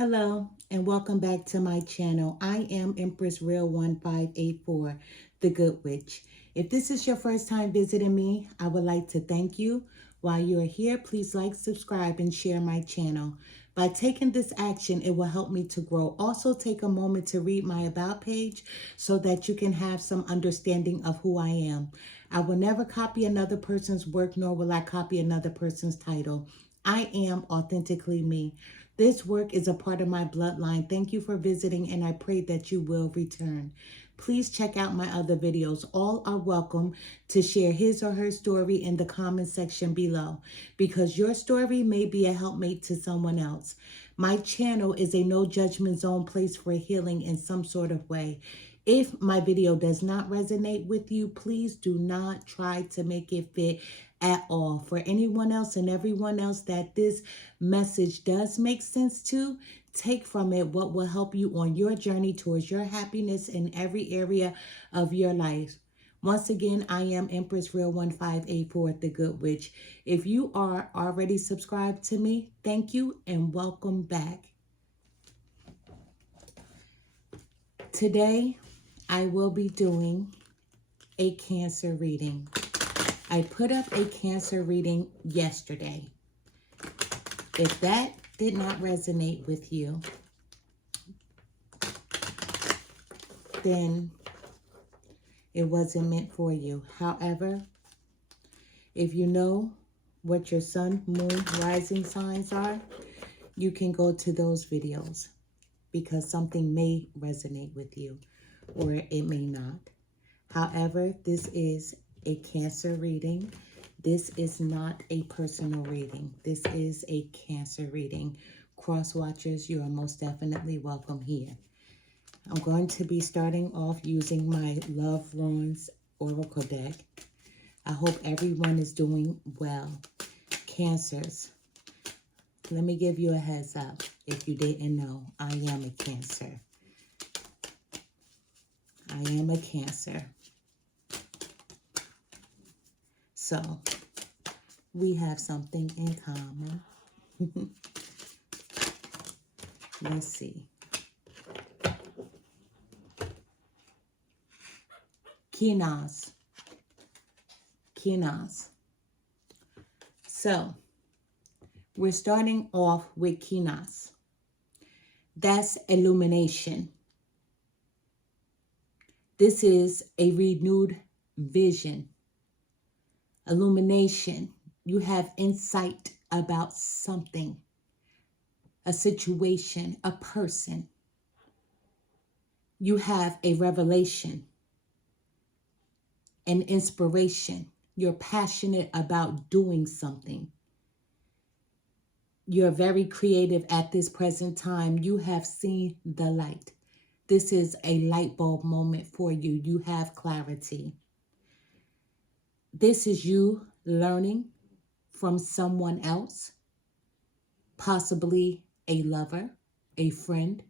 Hello and welcome back to my channel. I am Empress Real 1584, the Good Witch. If this is your first time visiting me, I would like to thank you. While you are here, please like, subscribe, and share my channel. By taking this action, it will help me to grow. Also, take a moment to read my About page so that you can have some understanding of who I am. I will never copy another person's work, nor will I copy another person's title. I am authentically me. This work is a part of my bloodline. Thank you for visiting, and I pray that you will return. Please check out my other videos. All are welcome to share his or her story in the comment section below, because your story may be a helpmate to someone else. My channel is a no judgment zone place for healing in some sort of way. If my video does not resonate with you, please do not try to make it fit at all. For anyone else and everyone else that this message does make sense to, take from it what will help you on your journey towards your happiness in every area of your life. Once again, I am Empress Real 1584, the Good Witch. If you are already subscribed to me, thank you and welcome back. Today, I will be doing a Cancer reading. I put up a Cancer reading yesterday. If that did not resonate with you, then it wasn't meant for you. However, if you know what your sun, moon, rising signs are, you can go to those videos because something may resonate with you or it may not. However, this is a Cancer reading. This is not a personal reading. This is a Cancer reading. Cross watchers, you are most definitely welcome here. I'm going to be starting off using my Love Runes Oracle deck. I hope everyone is doing well. Cancers, let me give you a heads up. If you didn't know, I am a Cancer. I am a Cancer. So, we have something in common. Let's see. Kinas. So, we're starting off with Kinas. That's illumination. This is a renewed vision. Illumination. You have insight about something, a situation, a person. You have a revelation, an inspiration. You're passionate about doing something. You're very creative at this present time. You have seen the light. This is a light bulb moment for you. You have clarity. This is you learning from someone else, possibly a lover, a friend,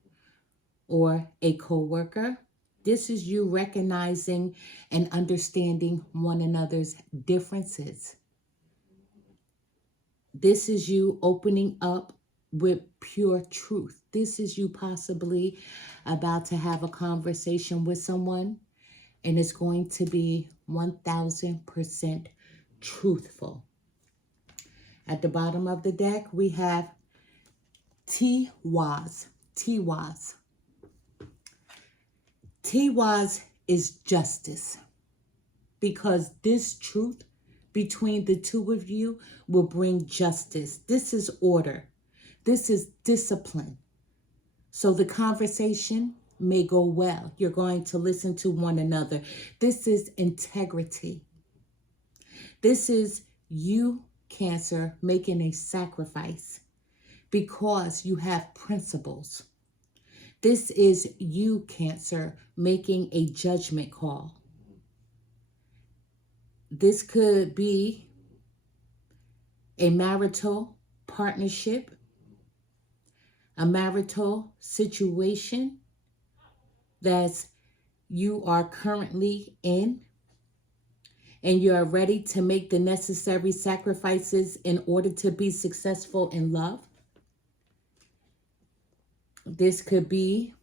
or a co-worker. This is you recognizing and understanding one another's differences. This is you opening up with pure truth. This is you possibly about to have a conversation with someone, and it's going to be 1000% truthful. At the bottom of the deck, we have Tiwaz. Tiwaz. Tiwaz is justice, because this truth between the two of you will bring justice. This is order. This is discipline. So the conversation may go well. You're going to listen to one another. This is integrity. This is you, Cancer, making a sacrifice because you have principles. This is you, Cancer, making a judgment call. This could be a marital partnership, a marital situation that you are currently in, and you are ready to make the necessary sacrifices in order to be successful in love. This could be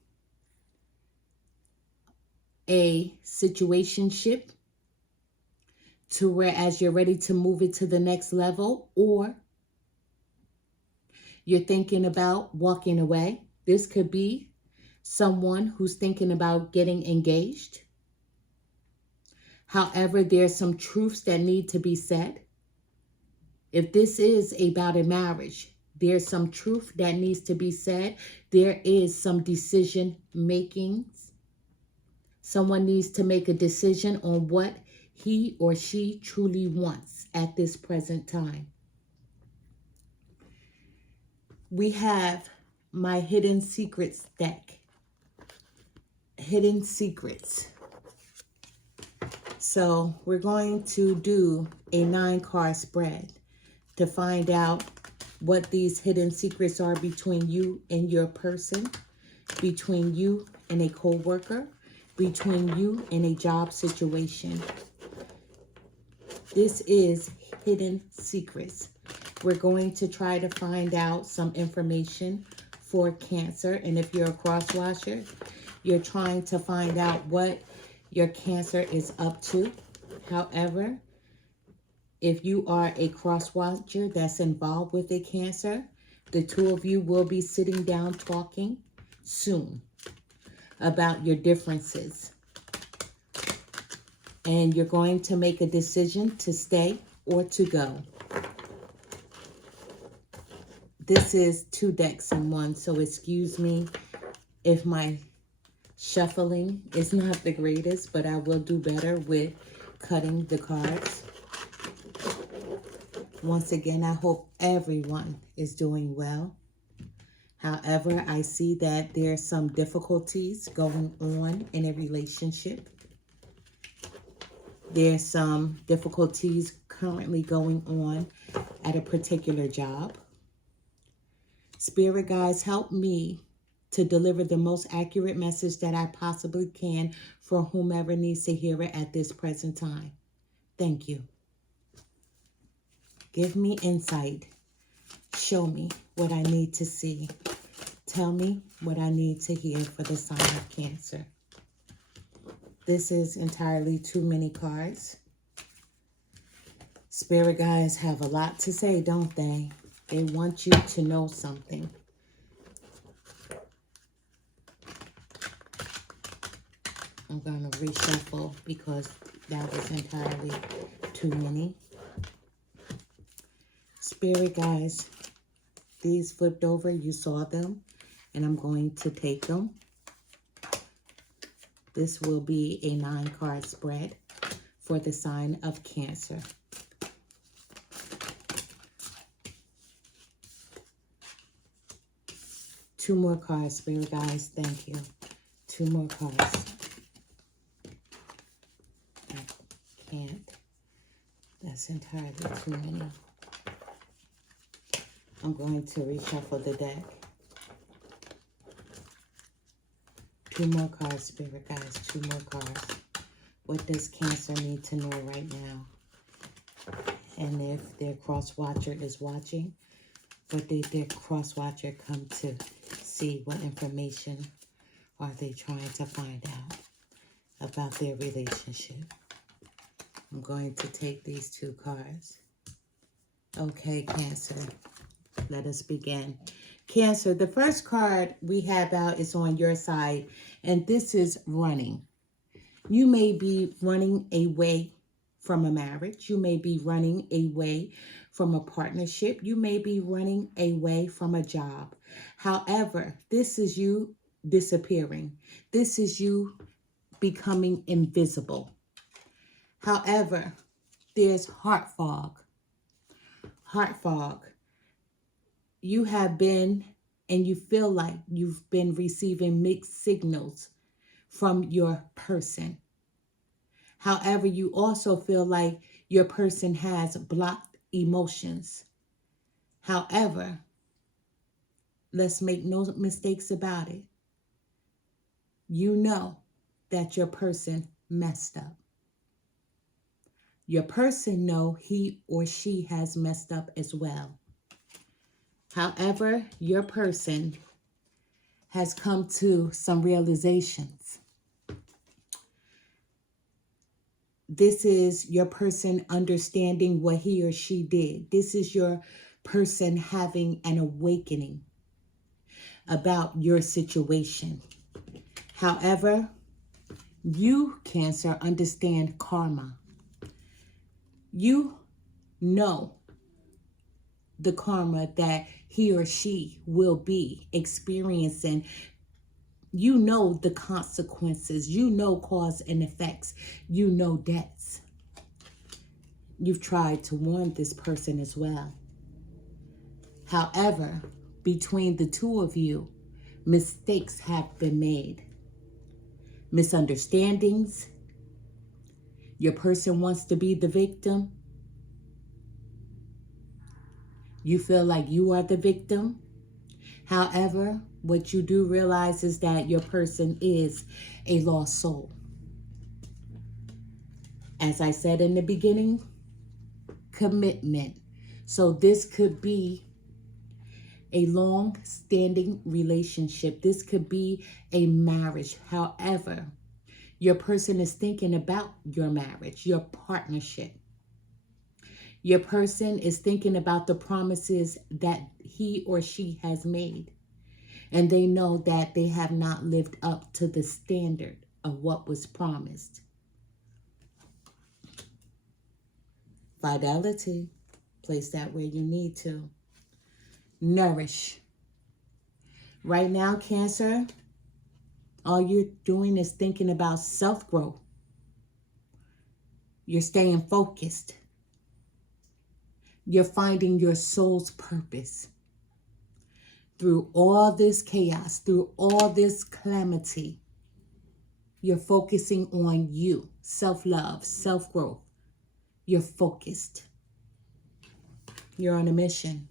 a situationship to whereas you're ready to move it to the next level, or you're thinking about walking away. This could be someone who's thinking about getting engaged. However, there's some truths that need to be said. If this is about a marriage, there's some truth that needs to be said. There is some decision makings. Someone needs to make a decision on what he or she truly wants at this present time. We have my Hidden Secrets deck. Hidden Secrets. So we're going to do a 9-card spread to find out what these hidden secrets are between you and your person, between you and a co-worker, between you and a job situation. This is Hidden Secrets. We're going to try to find out some information for Cancer. And if you're a cross-watcher, you're trying to find out what your Cancer is up to. However, if you are a cross-watcher that's involved with a Cancer, the two of you will be sitting down talking soon about your differences. And you're going to make a decision to stay or to go. This is 2 decks in one, so excuse me if my shuffling is not the greatest, but I will do better with cutting the cards. Once again, I hope everyone is doing well. However, I see that there's some difficulties going on in a relationship. There's some difficulties currently going on at a particular job. Spirit guides, help me to deliver the most accurate message that I possibly can for whomever needs to hear it at this present time. Thank you. Give me insight. Show me what I need to see. Tell me what I need to hear for the sign of Cancer. This is entirely too many cards. Spirit guides have a lot to say, don't they? They want you to know something. I'm going to reshuffle because that was entirely too many. Spirit guides, these flipped over, you saw them, and I'm going to take them. This will be a 9-card spread for the sign of Cancer. Two more cards, Spirit guides. Thank you. 2 more cards. I can't. That's entirely too many. I'm going to reshuffle the deck. 2 more cards, Spirit guides. 2 more cards. What does Cancer need to know right now? And if their cross-watcher is watching, what did their cross-watcher come to see? What information are they trying to find out about their relationship? I'm going to take these 2 cards. Okay, Cancer, let us begin. Cancer, the first card we have out is on your side, and this is running. You may be running away from a marriage. You may be running away from a partnership. You may be running away from a job. However, this is you disappearing. This is you becoming invisible. However, there's heart fog. Heart fog. You have been, and you feel like you've been receiving mixed signals from your person. However, you also feel like your person has blocked emotions. However, let's make no mistakes about it. You know that your person messed up. Your person know he or she has messed up as well. However, your person has come to some realizations. This is your person understanding what he or she did. This is your person having an awakening about your situation. However, you, Cancer, understand karma. You know the karma that he or she will be experiencing. You know the consequences. You know cause and effects. You know debts. You've tried to warn this person as well. However, between the two of you, mistakes have been made. Misunderstandings. Your person wants to be the victim. You feel like you are the victim. However, what you do realize is that your person is a lost soul. As I said in the beginning, commitment. So this could be a long-standing relationship. This could be a marriage. However, your person is thinking about your marriage, your partnership. Your person is thinking about the promises that he or she has made. And they know that they have not lived up to the standard of what was promised. Fidelity. Place that where you need to. Nourish. Right now, Cancer, all you're doing is thinking about self-growth. You're staying focused. You're finding your soul's purpose. Through all this chaos, through all this calamity, you're focusing on you, self-love, self-growth. You're focused. You're on a mission.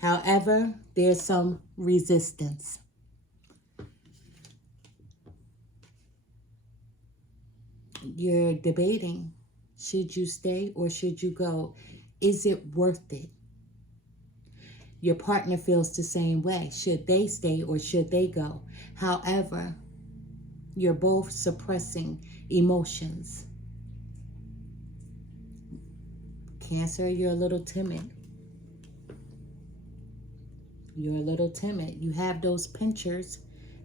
However, there's some resistance. You're debating, should you stay or should you go? Is it worth it? Your partner feels the same way. Should they stay or should they go? However, you're both suppressing emotions. Cancer, you're a little timid. You're a little timid. You have those pinchers.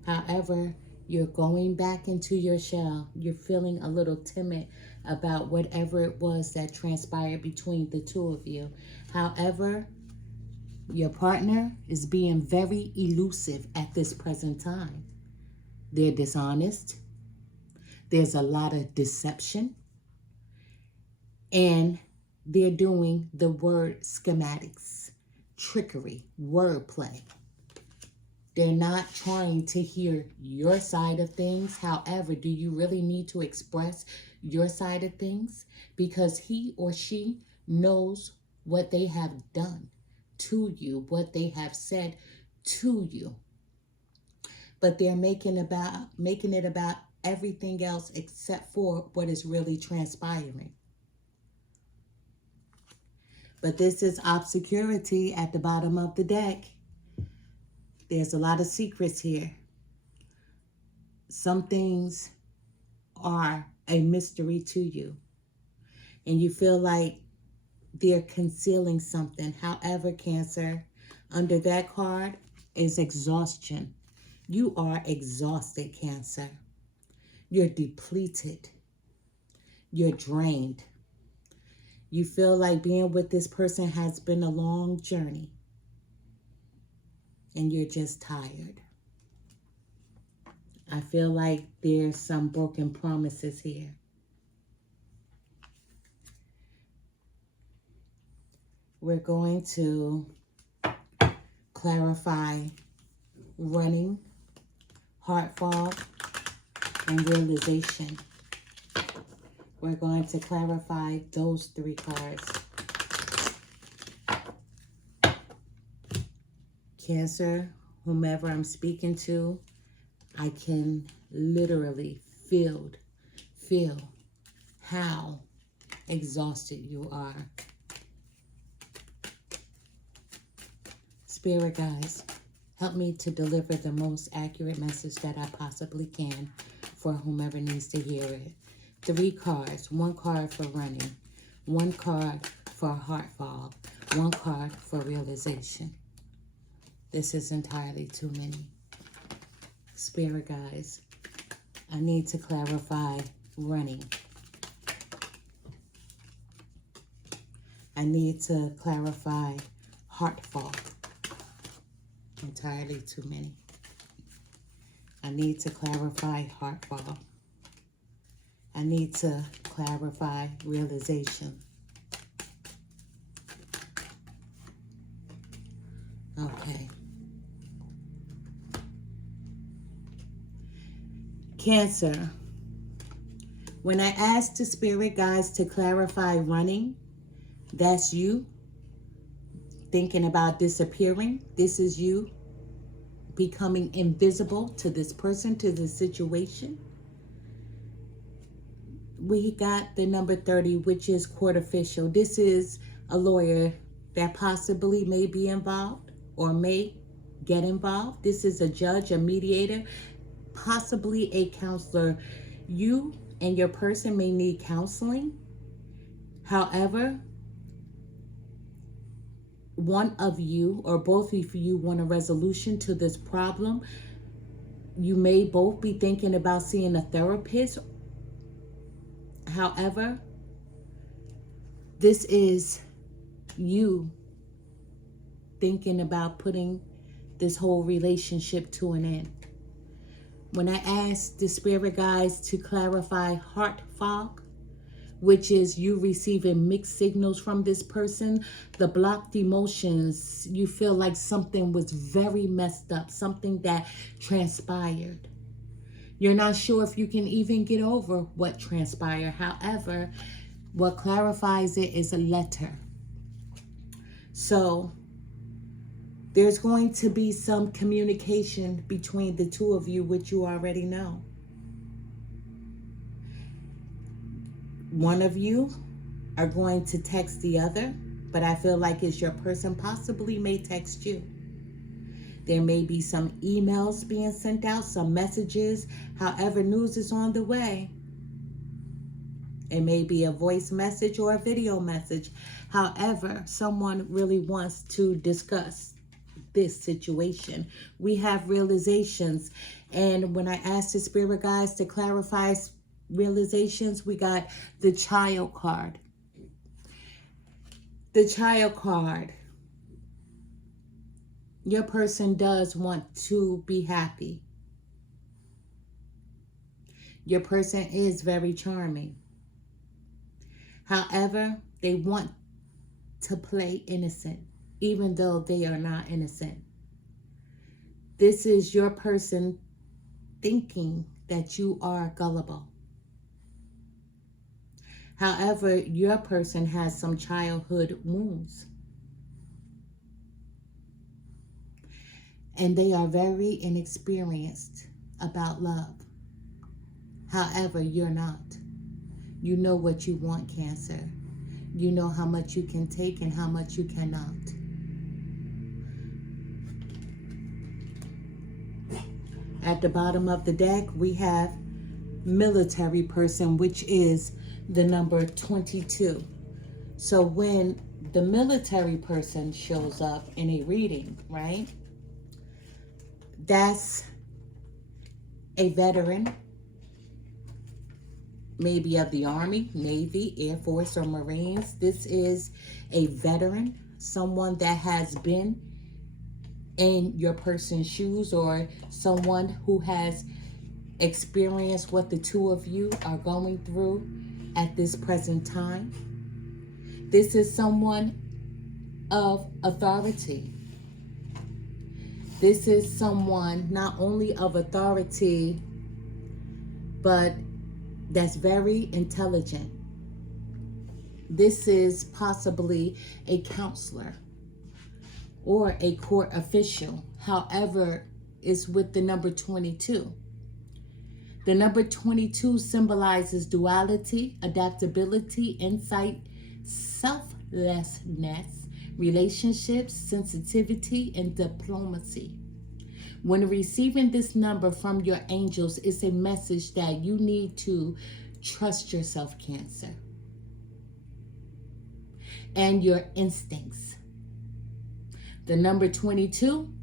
However, you're going back into your shell. You're feeling a little timid about whatever it was that transpired between the two of you. However, your partner is being very elusive at this present time. They're dishonest. There's a lot of deception. And they're doing the word schematics, trickery, wordplay. They're not trying to hear your side of things. However, do you really need to express your side of things? Because he or she knows what they have done to you, what they have said to you. But they're making it about everything else except for what is really transpiring. But this is obscurity at the bottom of the deck. There's a lot of secrets here. Some things are a mystery to you. And you feel like they're concealing something. However, Cancer, under that card is exhaustion. You are exhausted, Cancer. You're depleted. You're drained. You feel like being with this person has been a long journey. And you're just tired. I feel like there's some broken promises here. We're going to clarify running, heart fog, and realization. We're going to clarify those three cards. Cancer, whomever I'm speaking to, I can literally feel how exhausted you are. Spirit guides, Help me to deliver the most accurate message that I possibly can for whomever needs to hear it. 3 cards. 1 card for running. 1 card for heart fog. 1 card for realization. This is entirely too many. Spirit guides, I need to clarify running. I need to clarify heart fog. Entirely too many. I need to clarify heart fog. I need to clarify realization. Okay. Cancer. When I asked the spirit guides to clarify running, that's you thinking about disappearing. This is you becoming invisible to this person, to this situation. We got the number 30, which is court official. This is a lawyer that possibly may be involved or may get involved. This is a judge, a mediator, possibly a counselor. You and your person may need counseling. However, one of you or both of you want a resolution to this problem. You may both be thinking about seeing a therapist. However, this is you thinking about putting this whole relationship to an end. When I asked the spirit guides to clarify heart fog, which is you receiving mixed signals from this person, the blocked emotions, you feel like something was very messed up, something that transpired. You're not sure if you can even get over what transpired. However, what clarifies it is a letter. So there's going to be some communication between the two of you, which you already know. One of you are going to text the other, but I feel like it's your person possibly may text you. There may be some emails being sent out, some messages. However, news is on the way. It may be a voice message or a video message. However, someone really wants to discuss this situation. We have realizations. And when I asked the spirit guides to clarify realizations, we got the child card. The child card. Your person does want to be happy. Your person is very charming. However, they want to play innocent, even though they are not innocent. This is your person thinking that you are gullible. However, your person has some childhood wounds. And they are very inexperienced about love. However, you're not. You know what you want, Cancer. You know how much you can take and how much you cannot. At the bottom of the deck, we have military person, which is the number 22. So when the military person shows up in a reading, right? That's a veteran, maybe of the Army, Navy, Air Force, or Marines. This is a veteran, someone that has been in your person's shoes, or someone who has experienced what the two of you are going through at this present time. This is someone of authority. This is someone not only of authority, but that's very intelligent. This is possibly a counselor or a court official. However, it's with the number 22. The number 22 symbolizes duality, adaptability, insight, selflessness, relationships, sensitivity, and diplomacy. When receiving this number from your angels, it's a message that you need to trust yourself, Cancer, and your instincts. The number 22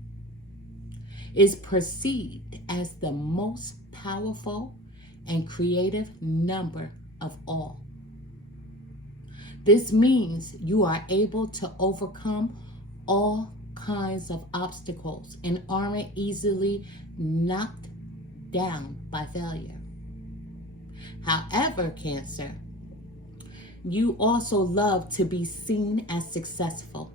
is perceived as the most powerful and creative number of all. This means you are able to overcome all kinds of obstacles and aren't easily knocked down by failure. However, Cancer, you also love to be seen as successful.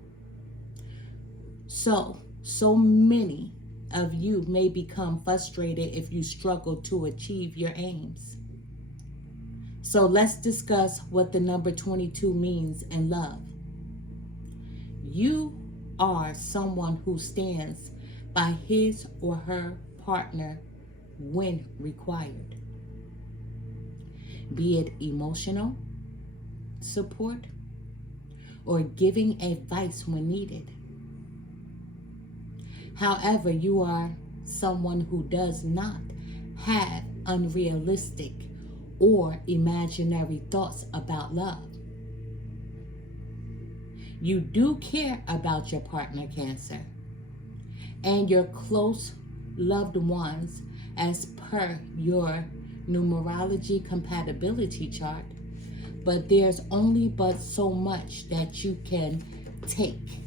So many of you may become frustrated if you struggle to achieve your aims. So let's discuss what the number 22 means in love. You are someone who stands by his or her partner when required, be it emotional support or giving advice when needed. However, you are someone who does not have unrealistic or imaginary thoughts about love. You do care about your partner, Cancer, and your close loved ones as per your numerology compatibility chart, but there's only but so much that you can take.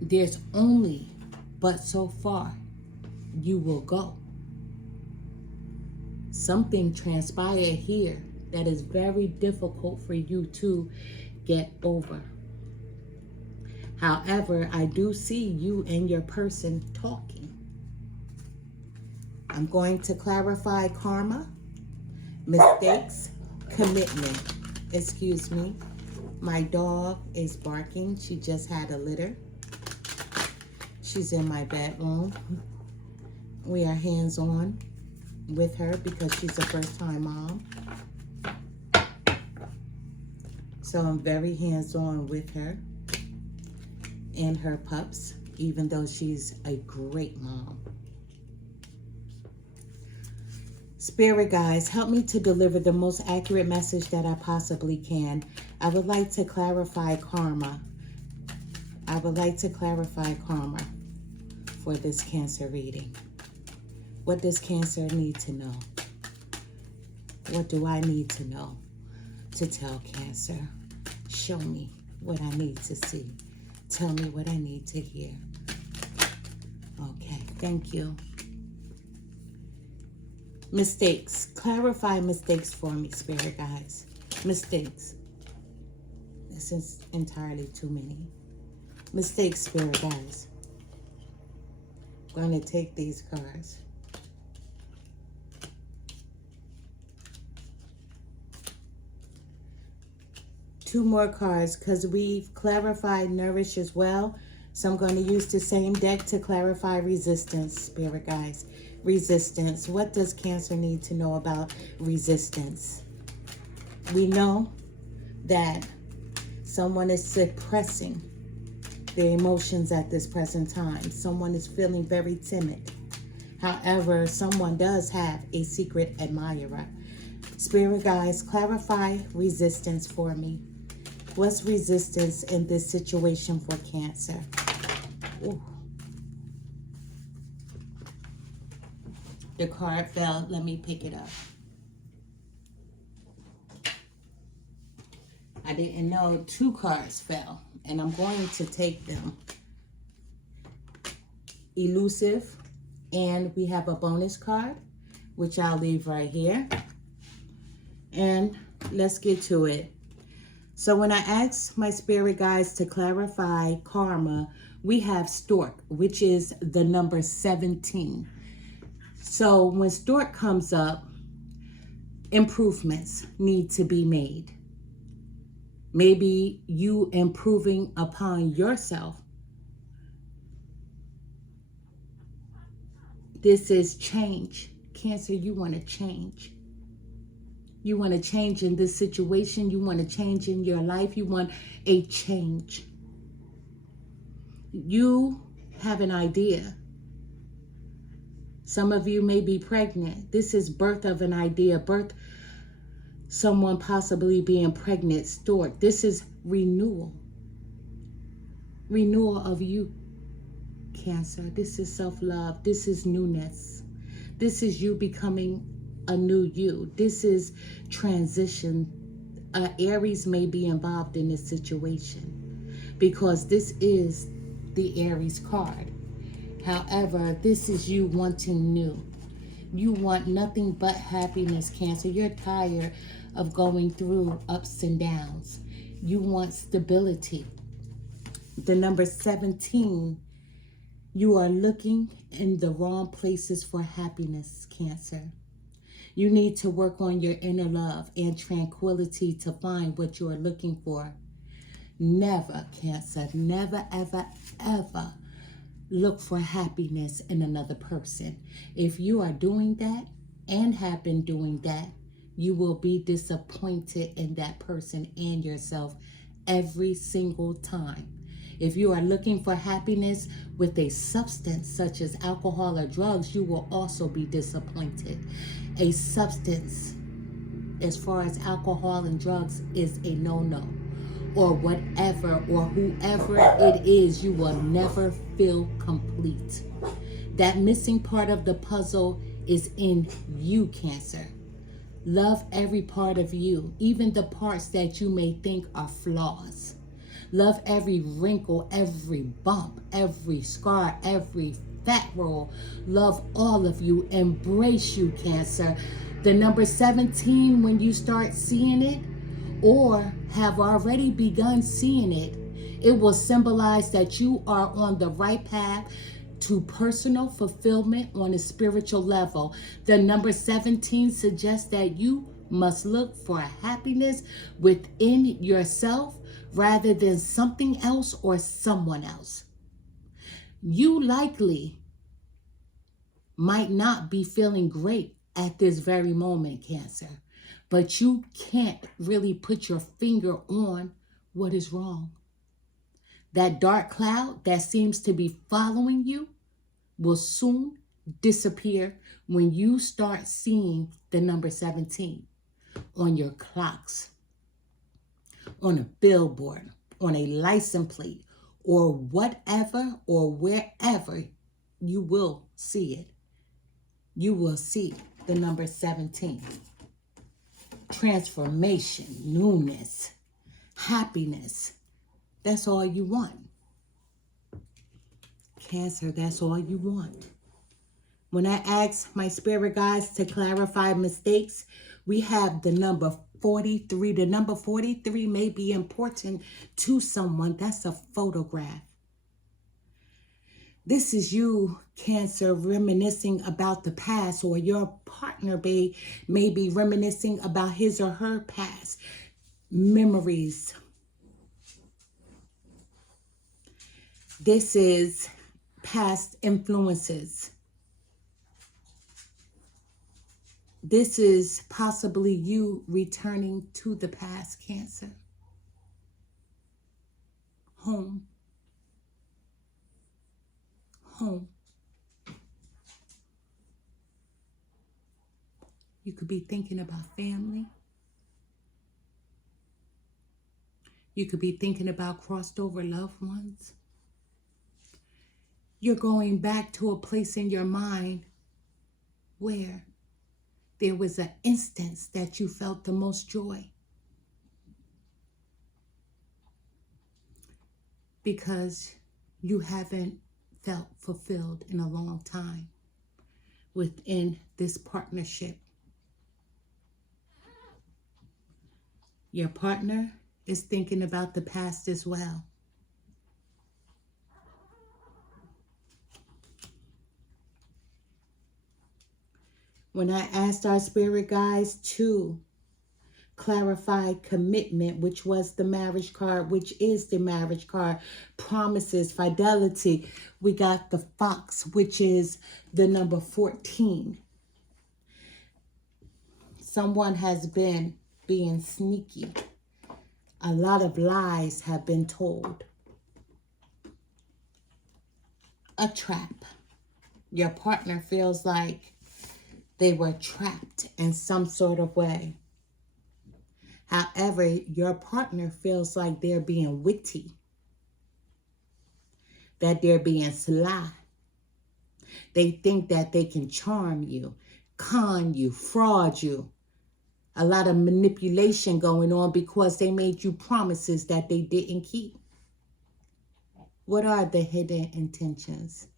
There's only but so far you will go. Something transpired here that is very difficult for you to get over. However, I do see you and your person talking. I'm going to clarify karma, mistakes, commitment. Excuse me. My dog is barking. She just had a litter. She's in my bedroom. We are hands-on with her because she's a first-time mom. So I'm very hands-on with her and her pups, even though she's a great mom. Spirit guides, help me to deliver the most accurate message that I possibly can. I would like to clarify karma. I would like to clarify karma for this Cancer reading. What does Cancer need to know? What do I need to know to tell Cancer? Show me what I need to see. Tell me what I need to hear. Okay, thank you. Mistakes. Clarify mistakes for me, Spirit guides. Mistakes. This is entirely too many. Mistakes, Spirit guides. I'm going to take these cards. Two more cards because we've clarified nourish as well. So I'm going to use the same deck to clarify resistance, Spirit guides. Resistance. What does Cancer need to know about resistance? We know that someone is suppressing their emotions at this present time. Someone is feeling very timid. However, someone does have a secret admirer. Spirit guides, clarify resistance for me. What's resistance in this situation for Cancer? Ooh. The card fell. Let me pick it up. I didn't know two cards fell, and I'm going to take them. Elusive, and we have a bonus card, which I'll leave right here. And let's get to it. So when I asked my spirit guides to clarify karma, we have Stork, which is the number 17. So when Stork comes up, improvements need to be made. Maybe you improving upon yourself. This is change. Cancer, you want to change. You want to change in this situation. You want to change in your life. You want a change. You have an idea. Some of you may be pregnant. This is birth of an idea, birth, someone possibly being pregnant, stored. This is renewal. Renewal of you, Cancer. This is self-love. This is newness. This is you becoming a new you. This is transition. Aries may be involved in this situation because this is the Aries card. However, this is you wanting new. You want nothing but happiness, Cancer. You're tired of going through ups and downs. You want stability. The number 17, you are looking in the wrong places for happiness, Cancer. You need to work on your inner love and tranquility to find what you are looking for. Never, Cancer, never, ever, ever look for happiness in another person. If you are doing that and have been doing that, you will be disappointed in that person and yourself every single time. If you are looking for happiness with a substance such as alcohol or drugs, you will also be disappointed. A substance, as far as alcohol and drugs, is a no-no. Or whatever, or whoever it is, you will never feel complete. That missing part of the puzzle is in you, Cancer. Love every part of you, even the parts that you may think are flaws. Love every wrinkle, every bump, every scar, every fat roll. Love all of you. Embrace you, Cancer. The number 17, when you start seeing it or have already begun seeing it, it will symbolize that you are on the right path to personal fulfillment on a spiritual level. The number 17 suggests that you must look for happiness within yourself rather than something else or someone else. You likely might not be feeling great at this very moment, Cancer, but you can't really put your finger on what is wrong. That dark cloud that seems to be following you will soon disappear when you start seeing the number 17 on your clocks, on a billboard, on a license plate, or whatever or wherever you will see it. You will see the number 17. Transformation, newness, happiness. That's all you want. Cancer, that's all you want. When I ask my spirit guides to clarify mistakes, we have the number 43. The number 43 may be important to someone. That's a photograph. This is you, Cancer, reminiscing about the past, or your partner may be reminiscing about his or her past memories. This is past influences. This is possibly you returning to the past, Cancer. Home. Home. You could be thinking about family. You could be thinking about crossed over loved ones. You're going back to a place in your mind where there was an instance that you felt the most joy. Because you haven't felt fulfilled in a long time within this partnership. Your partner is thinking about the past as well. When I asked our spirit guides to clarify commitment, which was the marriage card, which is the marriage card, promises, fidelity, we got the fox, which is the number 14. Someone has been being sneaky. A lot of lies have been told. a trap. Your partner feels like they were trapped in some sort of way. However, your partner feels like they're being witty, that they're being sly. They think that they can charm you, con you, fraud you. A lot of manipulation going on because they made you promises that they didn't keep. What are the hidden intentions?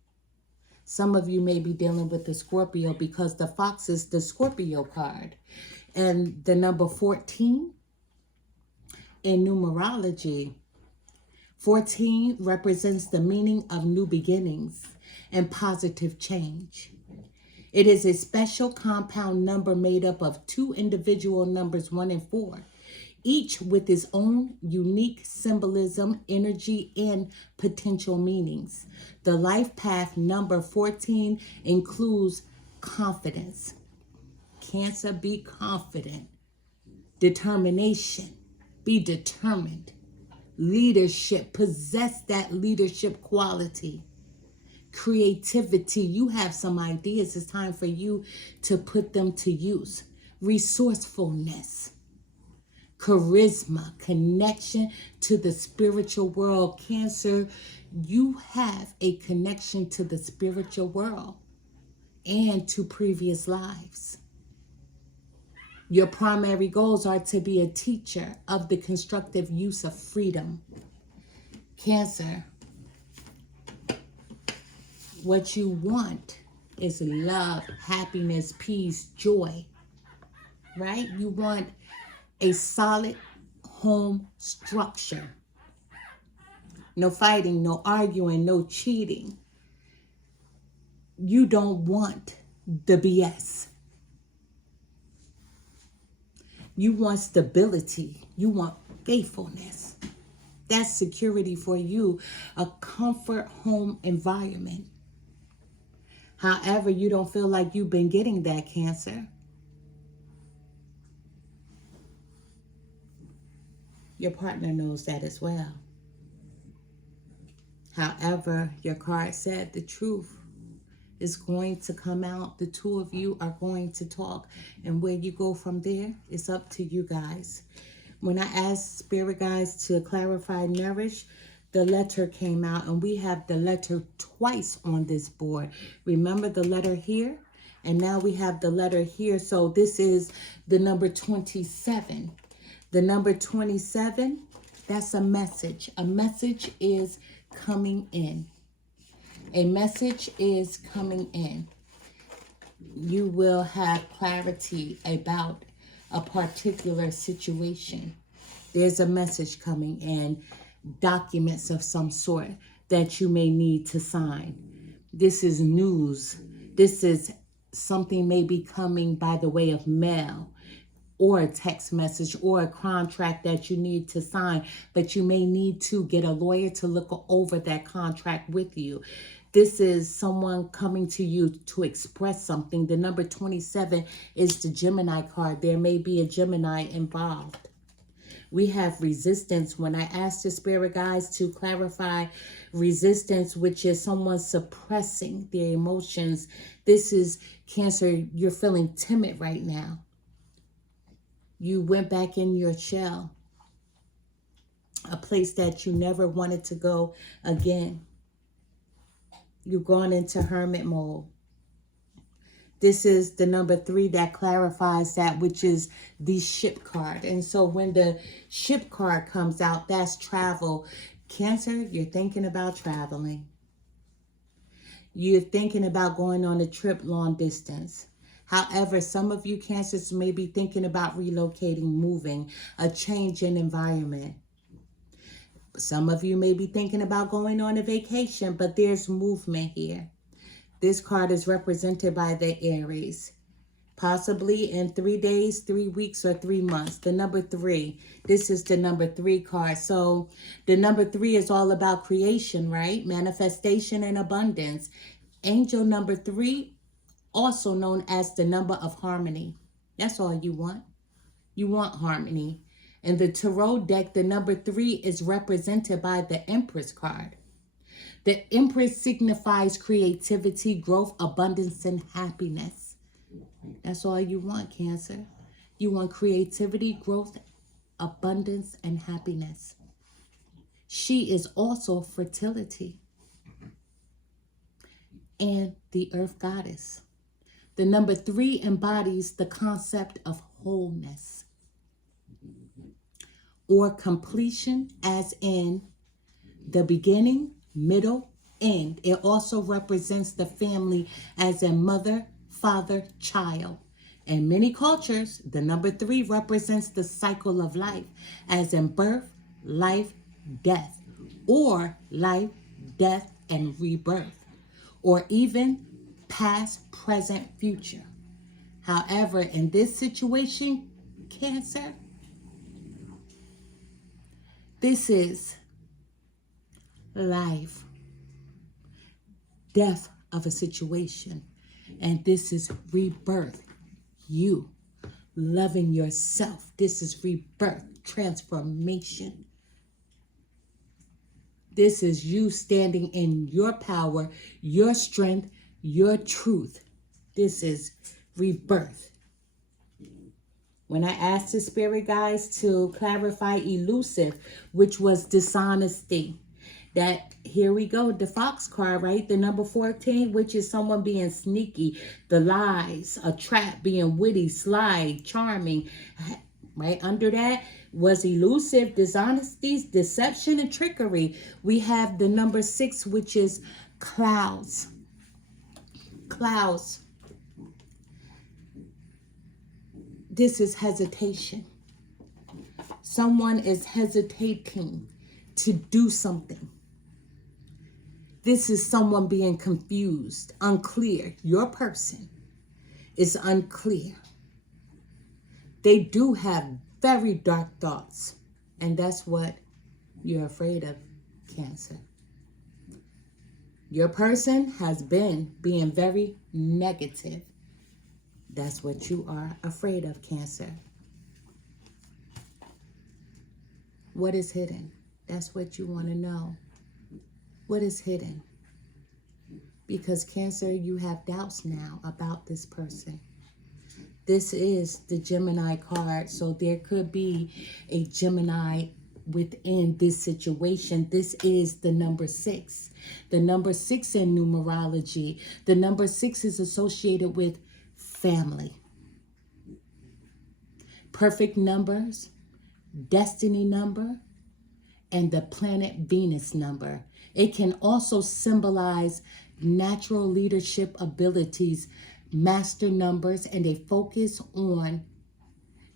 Some of you may be dealing with the Scorpio because the fox is the Scorpio card. And the number 14 in numerology, 14 represents the meaning of new beginnings and positive change. It is a special compound number made up of two individual numbers, 1 and 4, each with its own unique symbolism, energy, and potential meanings. The life path number 14 includes confidence. Cancer, be confident. Determination, be determined. Leadership, possess that leadership quality. Creativity, you have some ideas. It's time for you to put them to use. Resourcefulness, charisma, connection to the spiritual world. Cancer, you have a connection to the spiritual world and to previous lives. Your primary goals are to be a teacher of the constructive use of freedom. Cancer, what you want is love, happiness, peace, joy, right? You want a solid home structure. No fighting, no arguing, no cheating. You don't want the BS. You want stability. You want faithfulness. That's security for you, a comfort home environment. However, you don't feel like you've been getting that, Cancer. Your partner knows that as well. However, your card said the truth is going to come out. The two of you are going to talk. And where you go from there, it's up to you guys. When I asked spirit guides to clarify nourish, the letter came out, and we have the letter twice on this board. Remember the letter here? And now we have the letter here. So this is the number 27. The number 27, that's a message. A message is coming in. A message is coming in. You will have clarity about a particular situation. There's a message coming in, documents of some sort that you may need to sign. This is news. This is something may be coming by the way of mail or a text message or a contract that you need to sign, but you may need to get a lawyer to look over that contract with you. This is someone coming to you to express something. The number 27 is the Gemini card. There may be a Gemini involved. We have resistance. When I asked the spirit guides to clarify resistance, which is someone suppressing their emotions. This is Cancer, you're feeling timid right now. You went back in your shell, a place that you never wanted to go again. You've gone into hermit mode. This is the number 3 that clarifies that, which is the ship card. And so when the ship card comes out, that's travel. Cancer, you're thinking about traveling. You're thinking about going on a trip long distance. However, some of you Cancers may be thinking about relocating, moving, a change in environment. Some of you may be thinking about going on a vacation, but there's movement here. This card is represented by the Aries, possibly in 3 days, 3 weeks, or 3 months. The number 3, this is the number 3 card. So the number 3 is all about creation, right? Manifestation and abundance. Angel number 3, also known as the number of harmony. That's all you want. You want harmony. In the tarot deck, the number 3 is represented by the Empress card. The Empress signifies creativity, growth, abundance, and happiness. That's all you want, Cancer. You want creativity, growth, abundance, and happiness. She is also fertility and the earth goddess. The number 3 embodies the concept of wholeness or completion, as in the beginning, middle, end. It also represents the family as in mother, father, child. In many cultures, the number 3 represents the cycle of life, as in birth, life, death, or life, death, and rebirth, or even past, present, future. However, in this situation, Cancer, this is life, death of a situation, and this is rebirth. You loving yourself. This is rebirth, transformation. This is you standing in your power, your strength, your truth. This is rebirth. When I asked the spirit guides to clarify elusive, which was dishonesty, that here we go, the fox card, right? The number 14, which is someone being sneaky, the lies, a trap, being witty, sly, charming. Right under that was elusive, dishonesty, deception, and trickery. We have the number 6, which is clouds. Clouds. This is hesitation. Someone is hesitating to do something. This is someone being confused, unclear. Your person is unclear. They do have very dark thoughts, and that's what you're afraid of, Cancer. Your person has been being very negative. That's what you are afraid of, Cancer. What is hidden? That's what you want to know. What is hidden? Because Cancer, you have doubts now about this person. This is the Gemini card, so there could be a Gemini within this situation. This is the number 6. The number 6 in numerology. The number 6 is associated with family. Perfect numbers, destiny number, and the planet Venus number. It can also symbolize natural leadership abilities, master numbers, and a focus on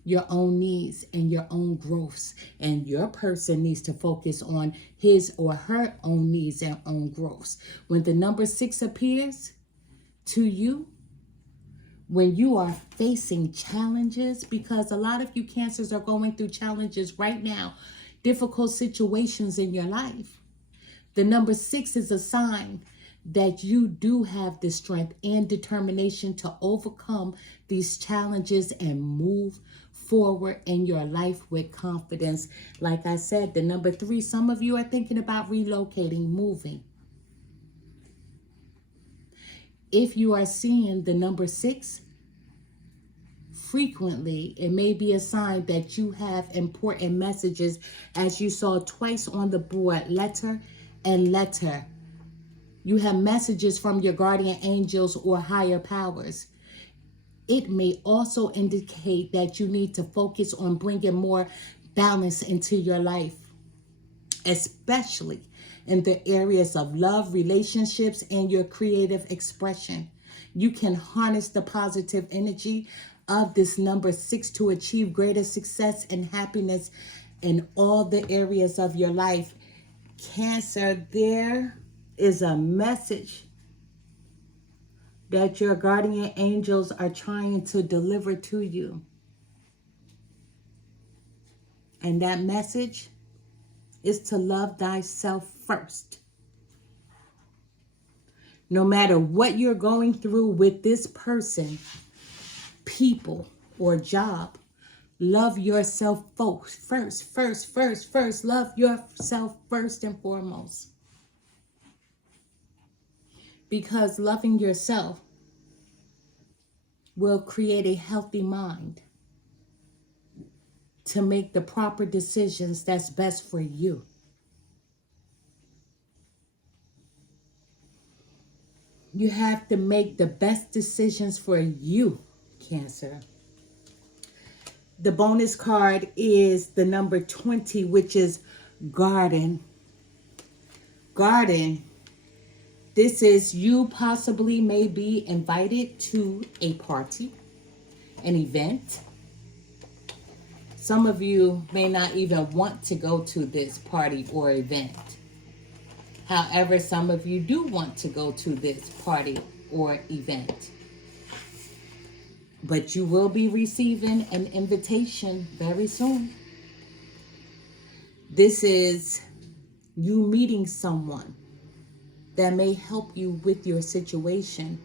your own needs and your own growths. And your person needs to focus on his or her own needs and own growths. When the number 6 appears to you, when you are facing challenges, because a lot of you Cancers are going through challenges right now, difficult situations in your life. The number 6 is a sign that you do have the strength and determination to overcome these challenges and move forward in your life with confidence. Like I said, the number 3, some of you are thinking about relocating, moving. If you are seeing the number 6 frequently, it may be a sign that you have important messages, as you saw twice on the board, letter and letter. You have messages from your guardian angels or higher powers. It may also indicate that you need to focus on bringing more balance into your life, especially in the areas of love, relationships, and your creative expression. You can harness the positive energy of this number 6 to achieve greater success and happiness in all the areas of your life. Cancer, there is a message that your guardian angels are trying to deliver to you. And that message is to love thyself first. No matter what you're going through with this person, people, or job, love yourself first. Love yourself first and foremost. because loving yourself will create a healthy mind to make the proper decisions that's best for you. You have to make the best decisions for you, Cancer. The bonus card is the number 20, which is garden. Garden. This is you possibly may be invited to a party, an event. Some of you may not even want to go to this party or event. However, some of you do want to go to this party or event. But you will be receiving an invitation very soon. This is you meeting someone that may help you with your situation.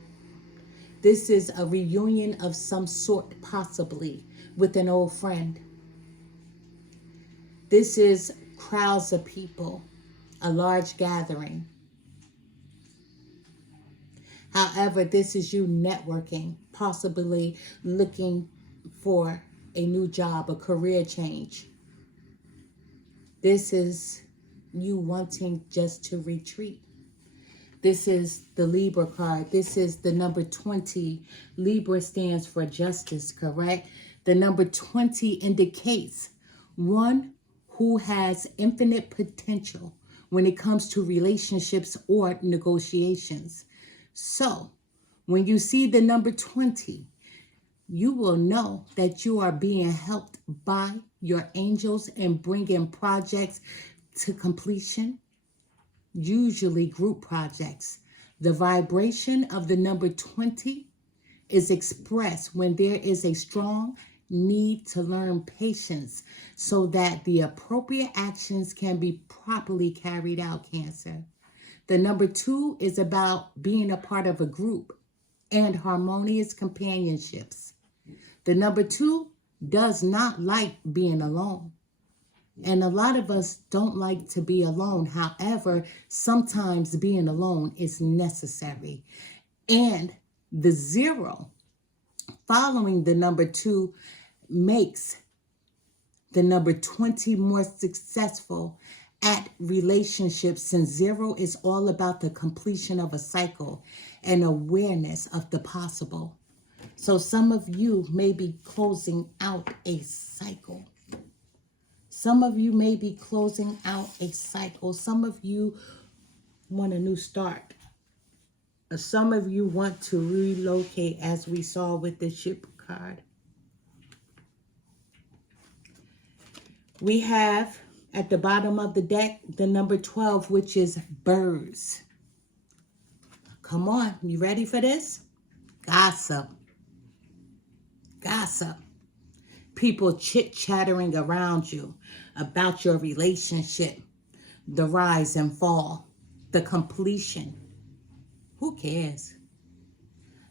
This is a reunion of some sort, possibly with an old friend. This is crowds of people, a large gathering. However, this is you networking, possibly looking for a new job, a career change. This is you wanting just to retreat. This is the Libra card. This is the number 20. Libra stands for justice, correct? The number 20 indicates one who has infinite potential when it comes to relationships or negotiations. So, when you see the number 20, you will know that you are being helped by your angels in bringing projects to completion, usually group projects. The vibration of the number 20 is expressed when there is a strong need to learn patience so that the appropriate actions can be properly carried out, Cancer. The number 2 is about being a part of a group and harmonious companionships. The number 2 does not like being alone. And a lot of us don't like to be alone. However, sometimes being alone is necessary. And the 0 following the number 2 makes the number 20 more successful at relationships, since 0 is all about the completion of a cycle and awareness of the possible. So some of you may be closing out a cycle. Some of you may be closing out a cycle. Some of you want a new start. Some of you want to relocate, as we saw with the ship card. We have at the bottom of the deck the number 12, which is birds. Come on, you ready for this? Gossip. Gossip. People chit-chattering around you about your relationship, the rise and fall, the completion. Who cares?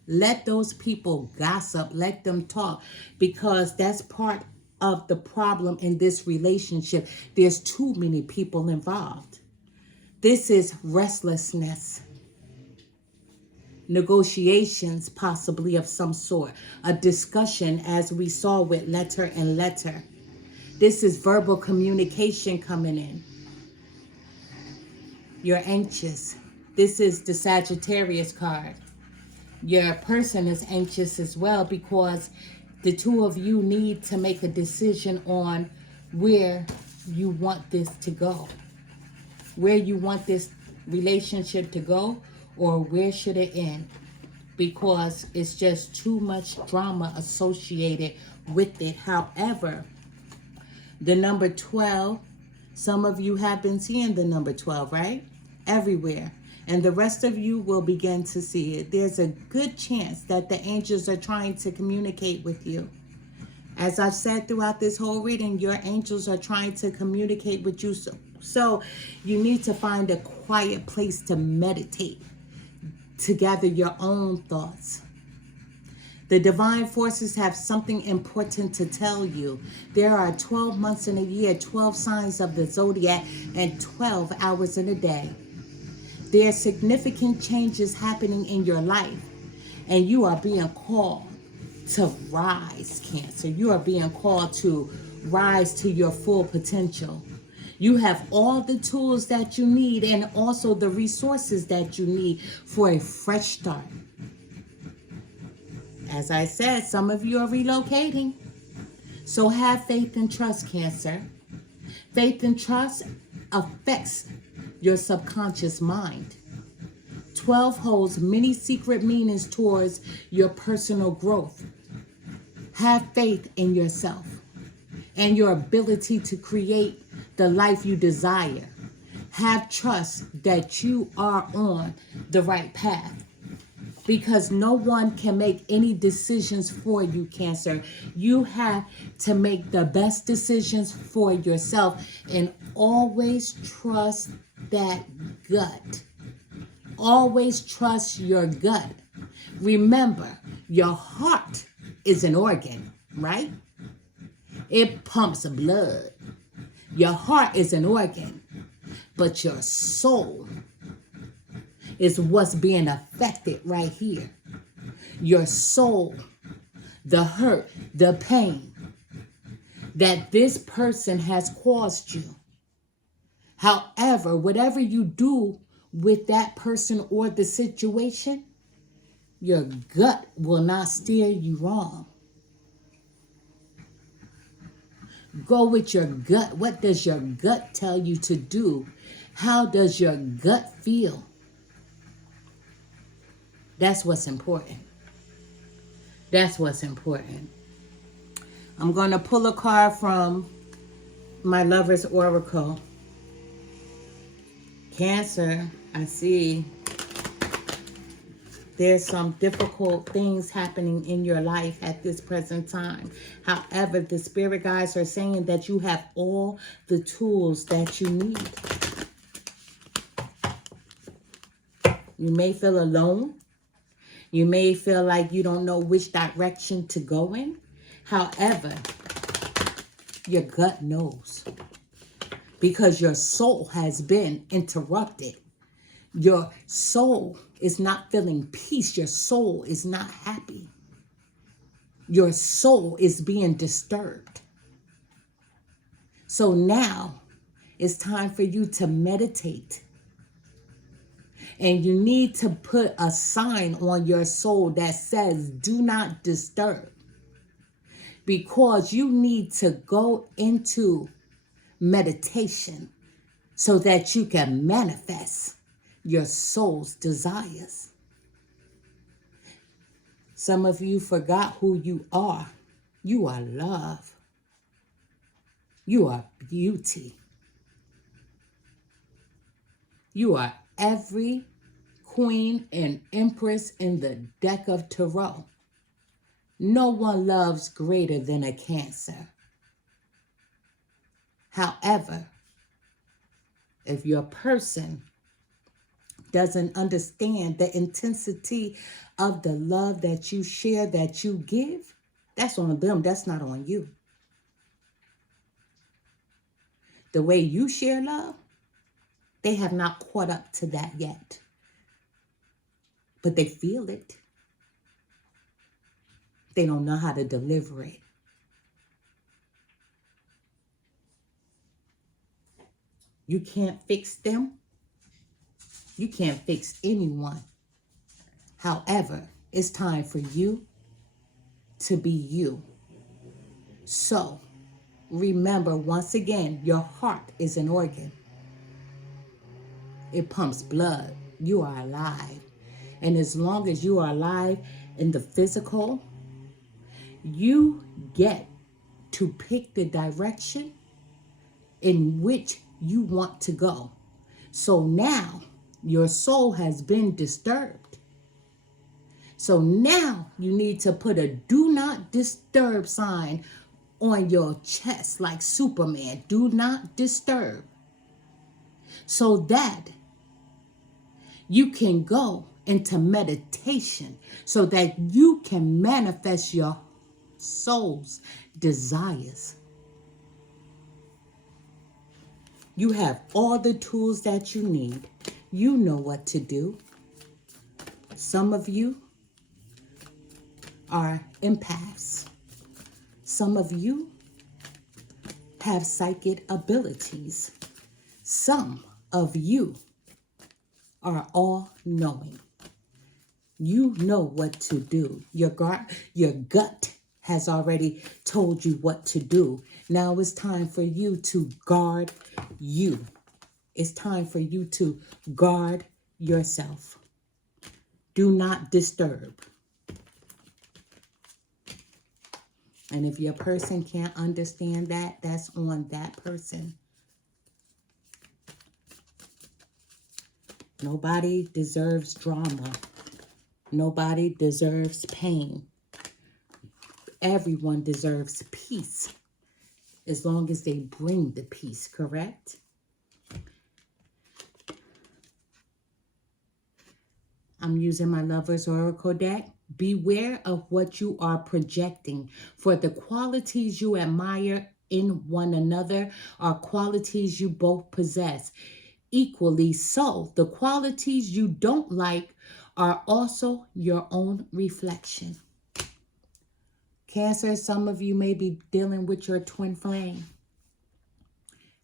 Let those people gossip. Let them talk, because that's part of the problem in this relationship. There's too many people involved. This is restlessness. Negotiations, possibly of some sort. A discussion, as we saw with letter and letter. This is verbal communication coming in. You're anxious. This is the Sagittarius card. Your person is anxious as well, because the two of you need to make a decision on where you want this to go. Where you want this relationship to go, or where should it end? Because it's just too much drama associated with it. However, the number 12, some of you have been seeing the number 12, right? Everywhere. And the rest of you will begin to see it. There's a good chance that the angels are trying to communicate with you. As I've said throughout this whole reading, your angels are trying to communicate with you. So you need to find a quiet place to meditate, to gather your own thoughts. The divine forces have something important to tell you. There are 12 months in a year, 12 signs of the zodiac, and 12 hours in a day. There are significant changes happening in your life, and you are being called to rise, Cancer. You are being called to rise to your full potential. You have all the tools that you need and also the resources that you need for a fresh start. As I said, some of you are relocating. So have faith and trust, Cancer. Faith and trust affects your subconscious mind. 12 holds many secret meanings towards your personal growth. Have faith in yourself and your ability to create the life you desire. Have trust that you are on the right path, because no one can make any decisions for you, Cancer. You have to make the best decisions for yourself, and always trust that gut. Always trust your gut. Remember, your heart is an organ, right? It pumps blood. Your heart is an organ, but your soul is what's being affected right here. Your soul, the hurt, the pain that this person has caused you. However, whatever you do with that person or the situation, your gut will not steer you wrong. Go with your gut. What does your gut tell you to do? How does your gut feel? That's what's important. That's what's important. I'm going to pull a card from my Lover's Oracle. Cancer, I see there's some difficult things happening in your life at this present time. However, the spirit guides are saying that you have all the tools that you need. You may feel alone. You may feel like you don't know which direction to go in. However, your gut knows, because your soul has been interrupted. Your soul is not feeling peace. Your soul is not happy. Your soul is being disturbed. So now it's time for you to meditate. And you need to put a sign on your soul that says, do not disturb. Because you need to go into meditation so that you can manifest your soul's desires. Some of you forgot who you are. You are love. You are beauty. You are every queen and empress in the deck of tarot. No one loves greater than a Cancer. However, if your person doesn't understand the intensity of the love that you share, that you give, that's on them. That's not on you. The way you share love, they have not caught up to that yet. But they feel it. They don't know how to deliver it. You can't fix them. You can't fix anyone. However, it's time for you to be you. So, remember once again, your heart is an organ. It pumps blood. You are alive. And as long as you are alive in the physical, you get to pick the direction in which you want to go. So now your soul has been disturbed. So now you need to put a do not disturb sign on your chest like Superman. Do not disturb. So that you can go into meditation so that you can manifest your soul's desires. You have all the tools that you need. You know what to do. Some of you are empaths. Some of you have psychic abilities. Some of you are all-knowing. You know what to do. Your gut has already told you what to do. Now it's time for you to guard you. It's time for you to guard yourself. Do not disturb. And if your person can't understand that, that's on that person. Nobody deserves drama. Nobody deserves pain. Everyone deserves peace, as long as they bring the peace, correct? I'm using my Lover's Oracle deck. Beware of what you are projecting, for the qualities you admire in one another are qualities you both possess. Equally so, the qualities you don't like are also your own reflection. Cancer, some of you may be dealing with your twin flame.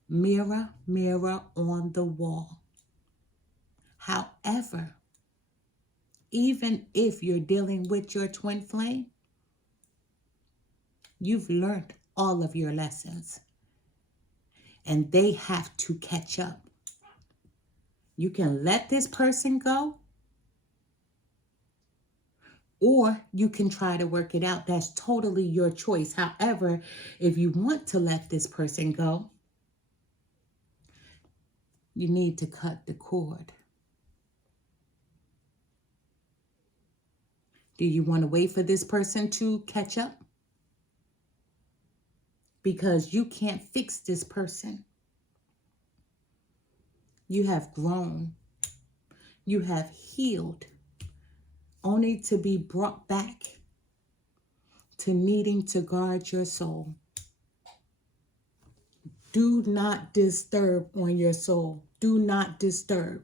Mirror, mirror on the wall. However, even if you're dealing with your twin flame, you've learned all of your lessons. And they have to catch up. You can let this person go, or you can try to work it out. That's totally your choice. However, if you want to let this person go, you need to cut the cord. Do you want to wait for this person to catch up? Because you can't fix this person. You have grown. You have healed, only to be brought back to needing to guard your soul. Do not disturb on your soul. Do not disturb.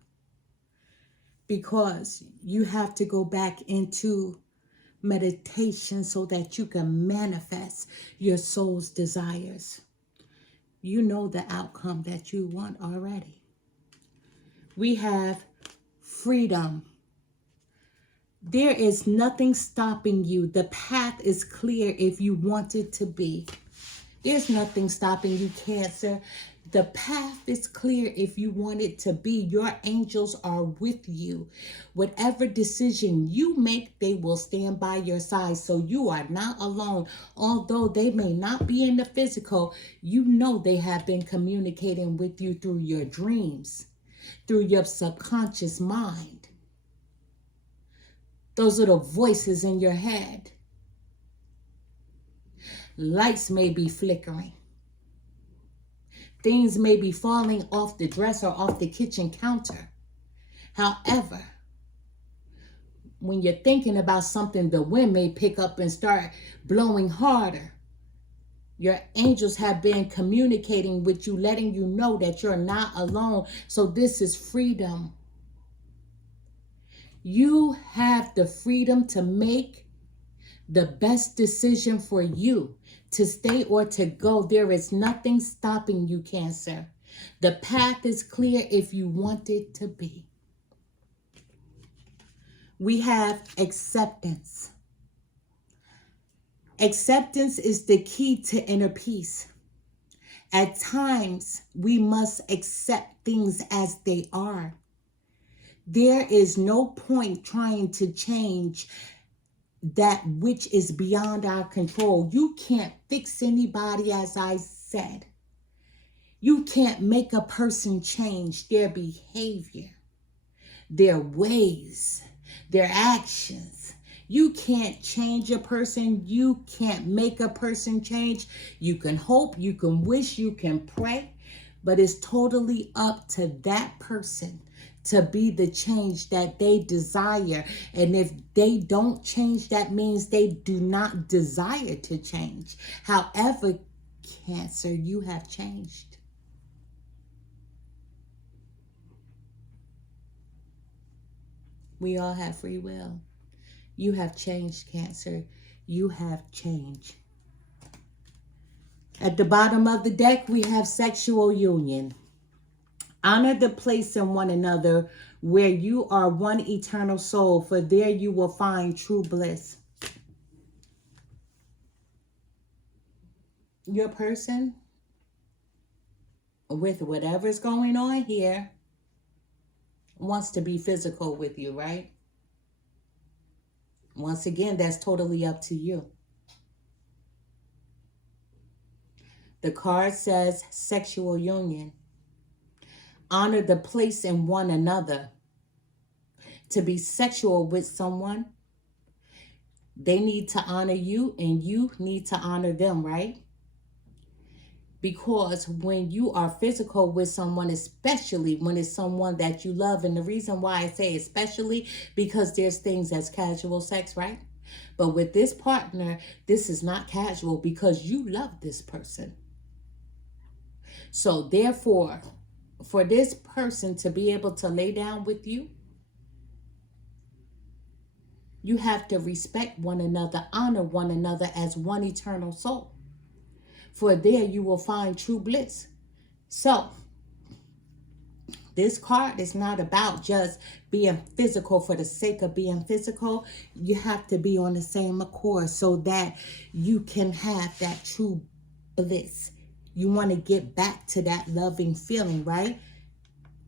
Because you have to go back into meditation so that you can manifest your soul's desires. You know the outcome that you want already. We have freedom. There is nothing stopping you. The path is clear if you want it to be. There's nothing stopping you, Cancer. The path is clear if you want it to be. Your angels are with you. Whatever decision you make, they will stand by your side. So you are not alone. Although they may not be in the physical, you know they have been communicating with you through your dreams, through your subconscious mind. Those little voices in your head. Lights may be flickering. Things may be falling off the dresser, off the kitchen counter. However, when you're thinking about something, the wind may pick up and start blowing harder. Your angels have been communicating with you, letting you know that you're not alone. So this is freedom. You have the freedom to make the best decision for you, to stay or to go. There is nothing stopping you, Cancer. The path is clear if you want it to be. We have acceptance. Acceptance is the key to inner peace. At times, we must accept things as they are. There is no point trying to change that which is beyond our control. You can't fix anybody, as I said. You can't make a person change their behavior, their ways, their actions. You can't change a person. You can't make a person change. You can hope, you can wish, you can pray, but it's totally up to that person to be the change that they desire. And if they don't change, that means they do not desire to change. However, Cancer, you have changed. We all have free will. You have changed, Cancer. You have changed. At the bottom of the deck, we have sexual union. Honor the place in one another where you are one eternal soul, for there you will find true bliss. Your person, with whatever's going on here, wants to be physical with you, right? Once again, that's totally up to you. The card says sexual union. Honor the place in one another. To be sexual with someone, they need to honor you and you need to honor them, right? Because when you are physical with someone, especially when it's someone that you love, and the reason why I say especially, because there's things as casual sex, right? But with this partner, this is not casual because you love this person. So therefore, for this person to be able to lay down with you, you have to respect one another, honor one another as one eternal soul. For there you will find true bliss. So, this card is not about just being physical for the sake of being physical. You have to be on the same accord so that you can have that true bliss. You want to get back to that loving feeling, right?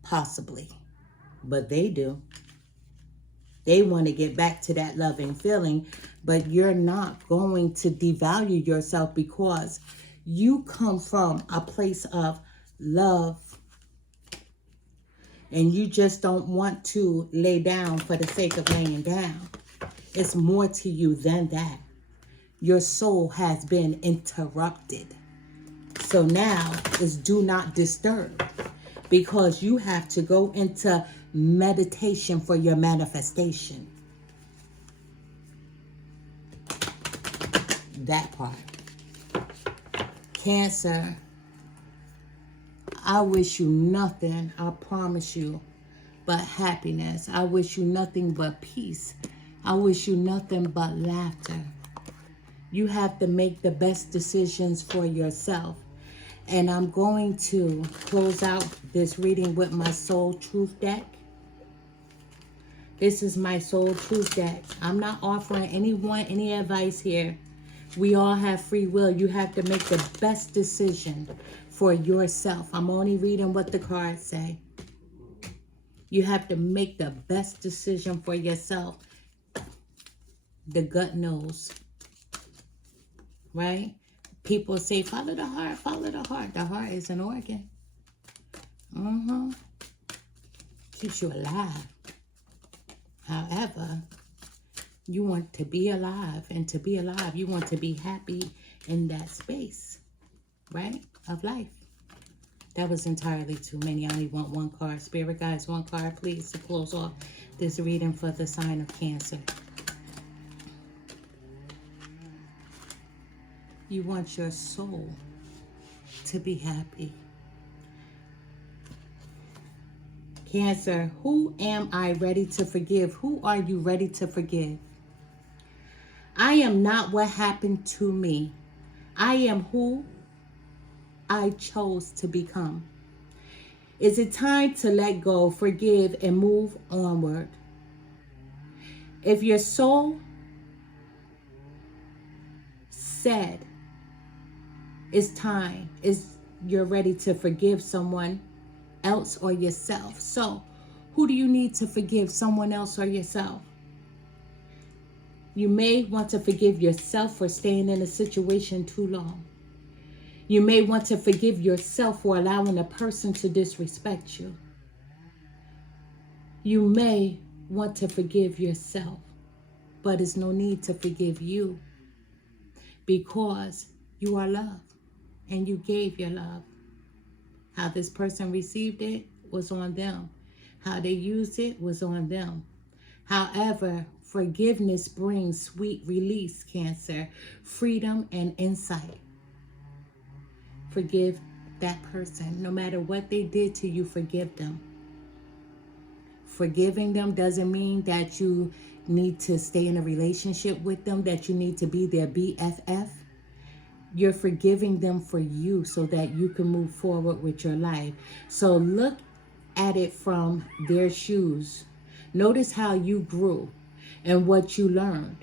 Possibly. But they do. They want to get back to that loving feeling, but you're not going to devalue yourself because you come from a place of love and you just don't want to lay down for the sake of laying down. It's more to you than that. Your soul has been interrupted. So now it's do not disturb because you have to go into meditation for your manifestation. That part. Cancer, I wish you nothing, I promise you, but happiness. I wish you nothing but peace. I wish you nothing but laughter. You have to make the best decisions for yourself. And I'm going to close out this reading with my Soul Truth deck. This is my Soul Truth deck. I'm not offering anyone any advice here. We all have free will. You have to make the best decision for yourself. I'm only reading what the cards say. You have to make the best decision for yourself. The gut knows. Right? People say, follow the heart, follow the heart. The heart is an organ. Keeps you alive. However, you want to be alive, and to be alive, you want to be happy in that space, right, of life. That was entirely too many. I only want one card. Spirit guides, one card, please, to close off this reading for the sign of Cancer. You want your soul to be happy. Cancer, who am I ready to forgive? Who are you ready to forgive? I am not what happened to me. I am who I chose to become. Is it time to let go, forgive, and move onward? If your soul said it's time, you're ready to forgive someone else or yourself. So, who do you need to forgive, someone else or yourself? You may want to forgive yourself for staying in a situation too long. You may want to forgive yourself for allowing a person to disrespect you. You may want to forgive yourself, but there's no need to forgive you because you are love and you gave your love. How this person received it was on them. How they used it was on them. However, forgiveness brings sweet release, Cancer, freedom and insight. Forgive that person. No matter what they did to you, forgive them. Forgiving them doesn't mean that you need to stay in a relationship with them, that you need to be their BFF. You're forgiving them for you so that you can move forward with your life. So look at it from their shoes. Notice how you grew and what you learned.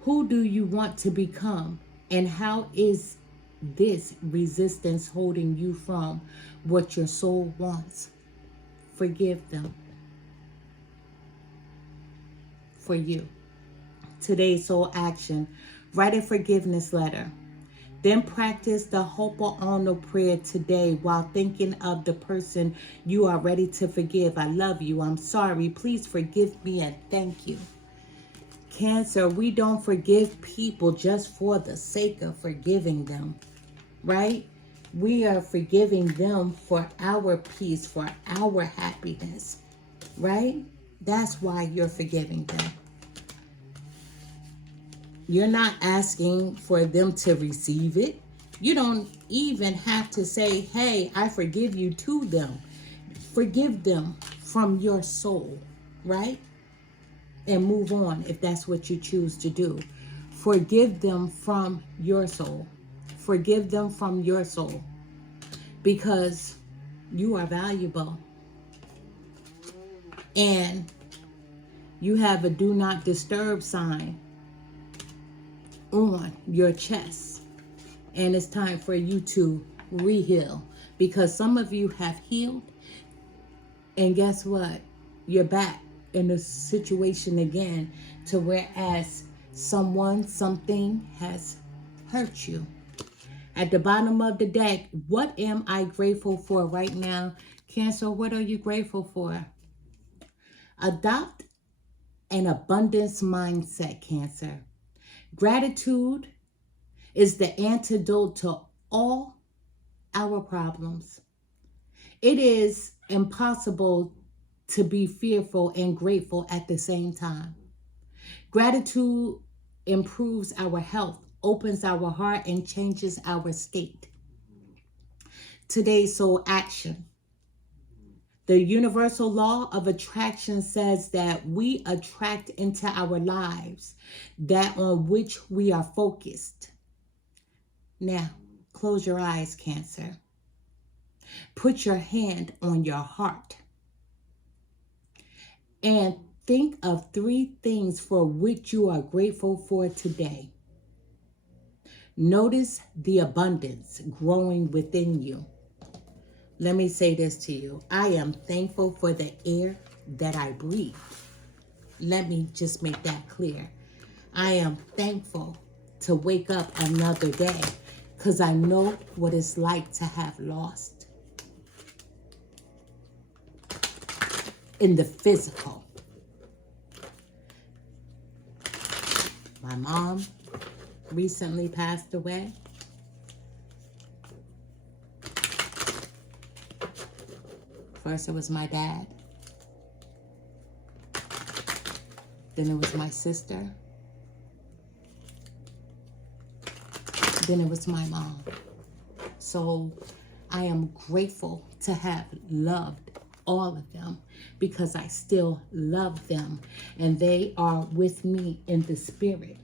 Who do you want to become? And how is this resistance holding you from what your soul wants? Forgive them for you. Today's soul action. Write a forgiveness letter. Then practice the Ho'oponopono prayer today while thinking of the person you are ready to forgive. I love you. I'm sorry. Please forgive me and thank you. Cancer, we don't forgive people just for the sake of forgiving them, right? We are forgiving them for our peace, for our happiness, right? That's why you're forgiving them. You're not asking for them to receive it. You don't even have to say, hey, I forgive you to them. Forgive them from your soul, right? And move on if that's what you choose to do. Forgive them from your soul. Forgive them from your soul. Because you are valuable. And you have a do not disturb sign on your chest, and it's time for you to re-heal, because some of you have healed, and guess what, you're back in the situation again, to whereas something has hurt you. At the bottom of the deck, what am I grateful for right now? Cancer, what are you grateful for? Adopt an abundance mindset, Cancer. Gratitude is the antidote to all our problems. It is impossible to be fearful and grateful at the same time. Gratitude improves our health, opens our heart, and changes our state. Today's soul action. The universal law of attraction says that we attract into our lives that on which we are focused. Now, close your eyes, Cancer. Put your hand on your heart. And think of 3 things for which you are grateful for today. Notice the abundance growing within you. Let me say this to you. I am thankful for the air that I breathe. Let me just make that clear. I am thankful to wake up another day because I know what it's like to have lost in the physical. My mom recently passed away. First it was my dad. Then it was my sister. Then it was my mom. So I am grateful to have loved all of them because I still love them and they are with me in the spirit.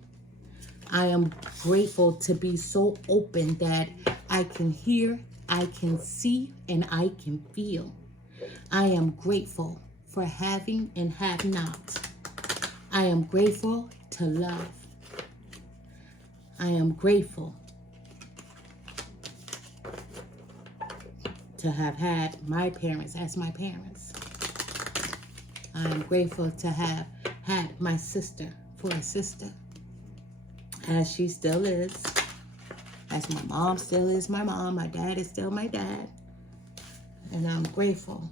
I am grateful to be so open that I can hear, I can see, and I can feel. I am grateful for having and have not. I am grateful to love. I am grateful to have had my parents as my parents. I am grateful to have had my sister for a sister, as she still is, as my mom still is my mom, my dad is still my dad. And I'm grateful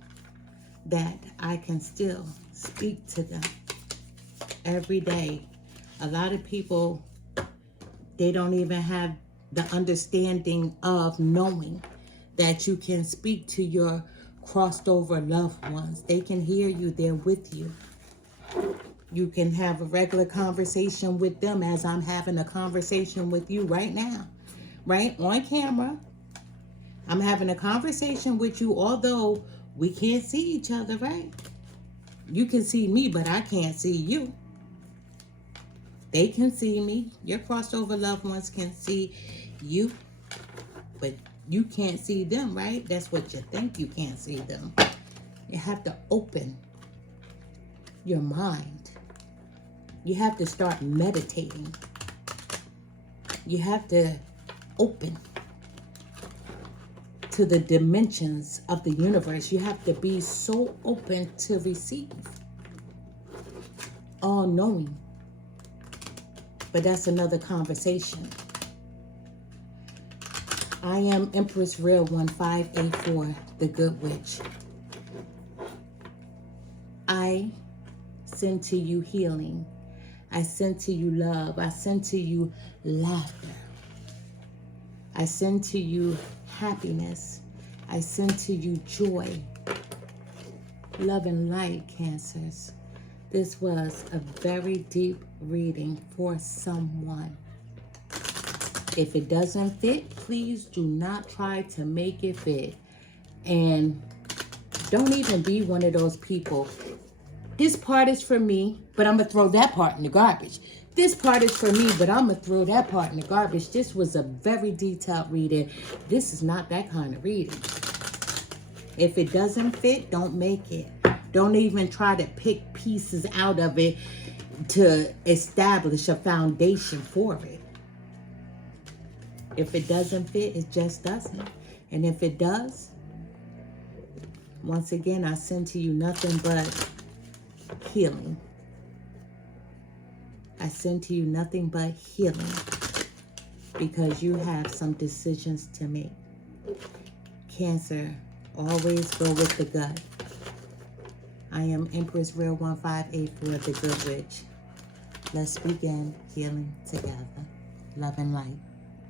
that I can still speak to them every day. A lot of people, they don't even have the understanding of knowing that you can speak to your crossed over loved ones. They can hear you, they're with you. You can have a regular conversation with them as I'm having a conversation with you right now, right on camera. I'm having a conversation with you, although we can't see each other, right? You can see me, but I can't see you. They can see me. Your crossover loved ones can see you, but you can't see them, right? That's what you think. You can't see them. You have to open your mind. You have to start meditating. You have to open to the dimensions of the universe. You have to be so open to receive. All knowing. But that's another conversation. I am Empress Real 1584, the Good Witch. I send to you healing. I send to you love. I send to you laughter. I send to you happiness. I send to you joy. Love and light, Cancers. This was a very deep reading for someone. If it doesn't fit, please do not try to make it fit. And don't even be one of those people. This part is for me, but I'm going to throw that part in the garbage. This part is for me, but I'm going to throw that part in the garbage. This was a very detailed reading. This is not that kind of reading. If it doesn't fit, don't make it. Don't even try to pick pieces out of it to establish a foundation for it. If it doesn't fit, it just doesn't. And if it does, once again, I send to you nothing but healing. I send to you nothing but healing, because you have some decisions to make. Cancer, always go with the gut. I am Empress Real 1584, the Good Witch. Let's begin healing together. Love and light.